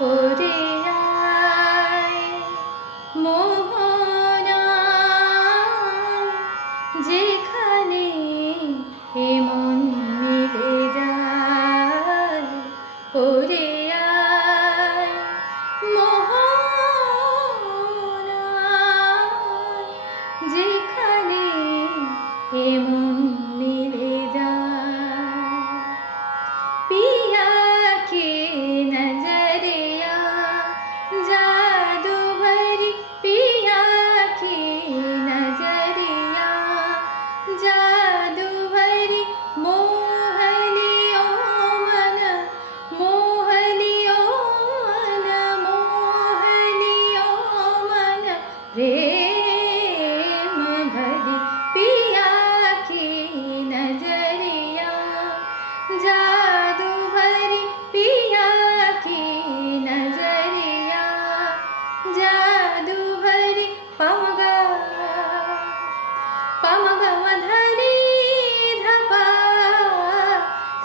ওরে আয় মোহনা, যেখানে এ মন মিলে যায়। ওরে আয় মোহনা, যেখানে এ মন মিলে যায়। पिया के नजरिया जादू भरी, पिया की नजरिया जादू भरी, मोहनियो मन मोहनियो मन मोहनियो मन प्रेम भरी। पिया की नजरिया जादू भरी, पिया की नजरिया जादू भरी। पमगा पमगा मधरी धपा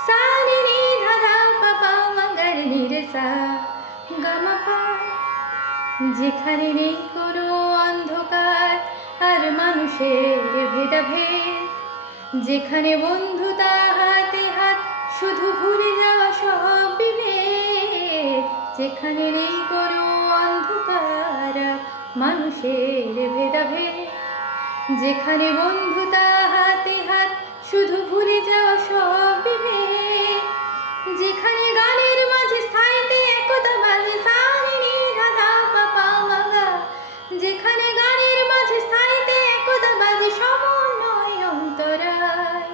सानी नी धधा पपा मगर निरसा गमपा। যেখানে নেই কোনো অন্ধকার আর মানুষের ভেদাভেদ, যেখানে বন্ধুতা হাতে হাত শুধু ভুলে যাওয়া সব বিভেদ, যেখানে নেই কোনো অন্ধকার মানুষের ভেদাভেদ, যেখানে বন্ধুতা হাতে হাত শুধু ভুলে যাওয়া সব বিভেদ, যেখানে গানের মাঝে স্থায়ীতে একতা বাজে সানি নি ধাধা পাপা মাগা, যেখানে গানের মাঝে স্থায়ীতে একতা বাজে সমন্বয় অন্তরায়।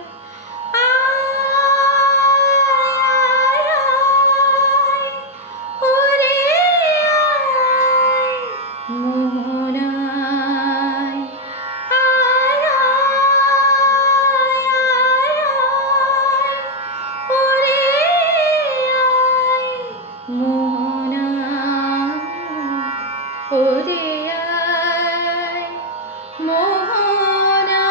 মোহনায় আয় ওরে আয় মোহনায়, ওরে আয় মোহনায়,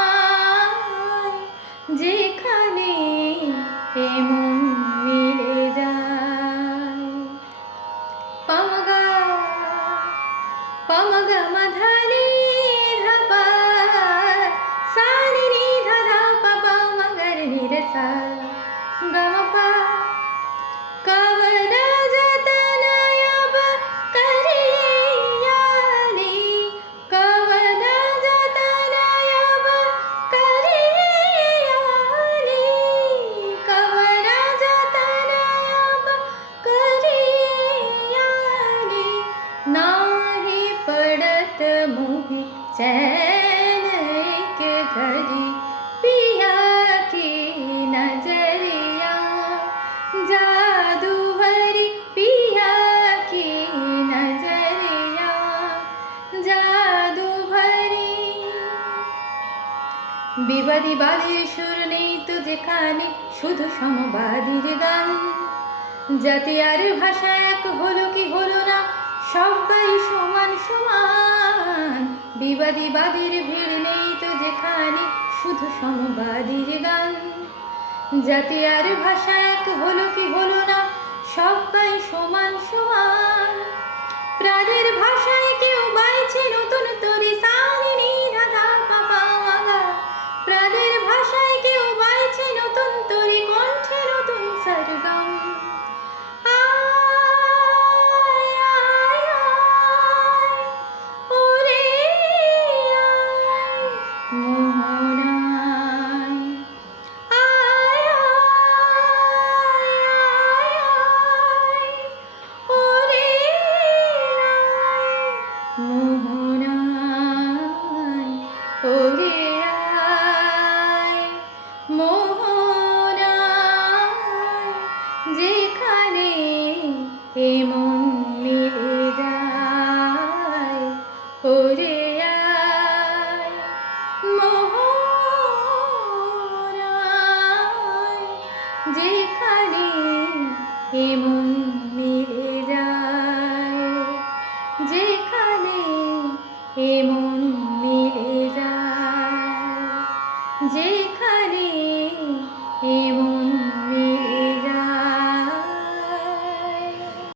যেখানে এ মন মিলে যায়। পমগা পমগা মধনি ধপা সানি নি ধধা পপা মগর নিরসা গমপা। कवन जतन अब करियाली, कवन जतन अब करियाली, कवन जतन अब करियाली। नाही पड़त मोहि चैन एक घड़ी, पिया की नजरिया जादू भरी, पिया की नजरिया जादू भरी। বিবাদীবাদীর সুর নেই তো যেখানে, শুধু সমবাদীর গান। জাতি আর ভাষা এক হলো কি হলো না, সবাই সমান সমান। বিবাদীবাদীর ভিড় নেই তো যেখানে, শুধু সমবাদীর গান। জাতি আর ভাষা এক হলো কি হলো না, সবাই সমান।